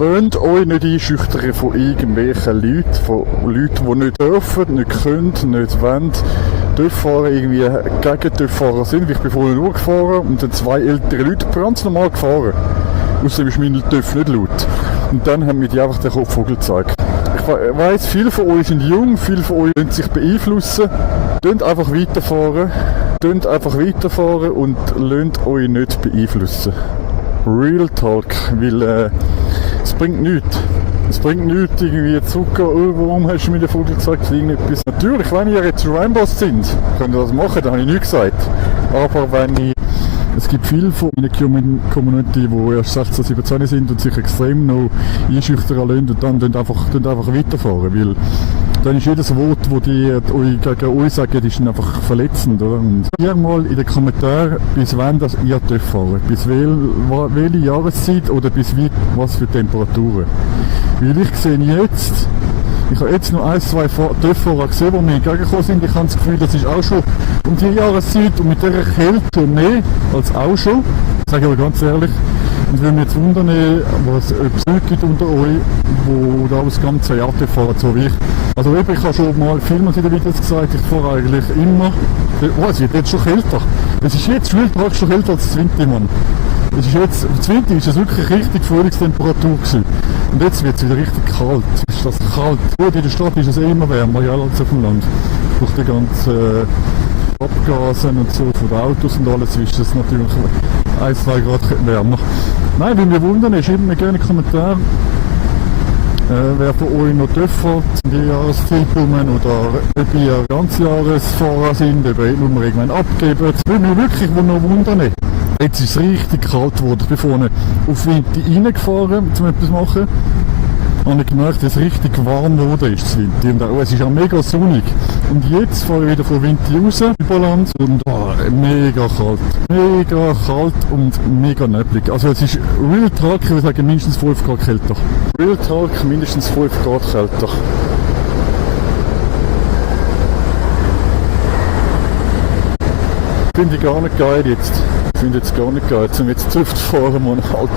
Lasst euch nicht einschüchtern von irgendwelchen Leuten, die nicht dürfen, nicht können, nicht wollen. Töfffahrer irgendwie gegen Töfffahrer sind. Ich bin vorhin nur gefahren und dann 2 ältere Leute ganz normal gefahren. Außerdem ist mein TÜV nicht laut. Und dann haben mir die einfach den Kopfvogel gezeigt. Ich weiss, viele von euch sind jung, viele von euch lassen sich beeinflussen. Tönt einfach weiterfahren. Und lasst euch nicht beeinflussen. Real Talk, weil es bringt nichts. Es bringt nichts, irgendwie zurückgehen, oh, warum hast du mir den Vogel gezeigt, irgendetwas. Natürlich, wenn ihr jetzt Rambos sind, könnt ihr das machen, da habe ich nichts gesagt. Aber es gibt viele von meiner Community, die erst 16, 17 sind und sich extrem noch einschüchtern lassen und dann einfach weiterfahren, weil dann ist jedes Wort, das die gegen euch sagen, ist einfach verletzend, oder? Und hier mal in den Kommentaren, bis wann das ihr dürft fahren, bis welche Jahreszeit oder bis was für Temperaturen. Weil ich habe jetzt noch 1, 2 Töfffahrer gesehen, die mir entgegengekommen sind. Ich habe das Gefühl, das ist auch schon um die Jahreszeit und mit dieser Kälte mehr als auch schon. Das sage ich aber ganz ehrlich. Und wenn wir jetzt wundern, ob es Leute gibt unter euch, die da das ganze Jahr fahren, so wie ich. Also ich habe schon mal vielmals in den Videos gesagt, ich fahre eigentlich immer. Oh, es wird jetzt schon kälter. Es ist jetzt schon kälter als das Winter, Mann. Es ist jetzt, im Winter ist es wirklich richtig Frühlingstemperatur gewesen. Und jetzt wird es wieder richtig kalt. Ist das kalt? Gut, in der Stadt ist es immer wärmer, ja, als auf dem Land. Durch die ganzen Abgasen und so von den Autos und alles ist es natürlich 1, 2 Grad wärmer. Nein, wenn wir wundern, schreibt mir gerne einen Kommentar, wer von euch noch fährt in die Jahreszeit kommen oder ob ihr Ganzjahresfahrer sind, ob ihr nur irgendwann abgeben. Das würde mich wirklich noch wundern. Jetzt ist es richtig kalt geworden. Ich bin vorne auf Winter reingefahren, um etwas zu machen. Und ich gemerkt, dass es richtig warm geworden ist, das Winter. Und es ist auch mega sonnig. Und jetzt fahre ich wieder von Winter raus, über Land. Und mega kalt. Mega kalt und mega neblig. Also es ist Real Talk, ich würde sagen mindestens 5 Grad kälter. Real Talk, mindestens 5 Grad kälter. Finde ich gar nicht geil jetzt. Ich finde jetzt gar nicht geil, zum jetzt zu fahren, Mann, Alter.